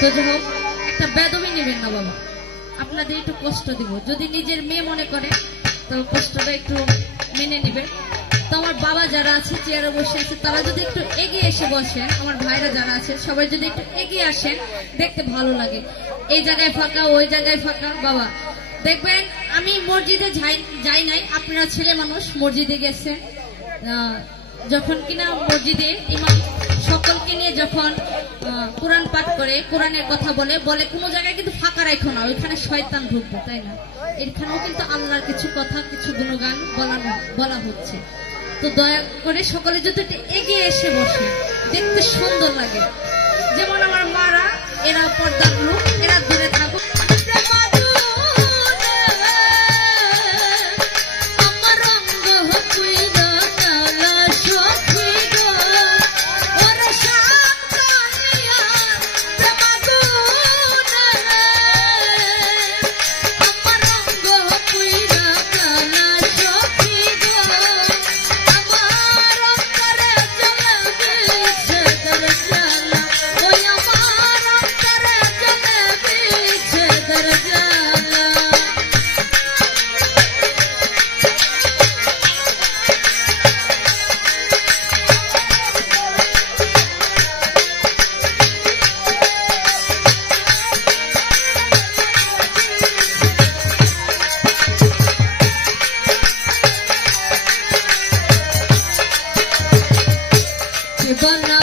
তো যাই হোক, একটা বেদবি নেবেন না বাবা, আপনাদের একটু কষ্ট দিব। যদি নিজের মেয়ে মনে করে তো কষ্টটা একটু মেনে নেবেন। তো আমার বাবা যারা আছে চেয়ারে বসে আছে তারা যদি একটু এগিয়ে এসে বসেন, আমার ভাইরা যারা আছে সবাই যদি একটু এগিয়ে আসেন, দেখতে ভালো লাগে। এই জায়গায় ফাঁকা, ওই জায়গায় ফাঁকা। বাবা দেখবেন আমি মসজিদে যাই নাই, আপনারা ছেলে মানুষ মসজিদে গেছেন, যখন কিনা মসজিদে ইমাম সকলকে নিয়ে যখন কোরআন পাঠ করে, কোরআনের কথা বলে কোনো জায়গায় কিন্তু ফাঁকা রাখো না, ওইখানে শয়তান ঢুকবে, তাই না? এখানেও কিন্তু আল্লাহর কিছু কথা, কিছু গুণগান বলা হচ্ছে। তো দয়া করে সকলে যদি এগিয়ে এসে বসে, দেখতে সুন্দর লাগে। যেমন আমার মারা, এরা পর্দার লোক, এরা দূরে থাকুক। Bana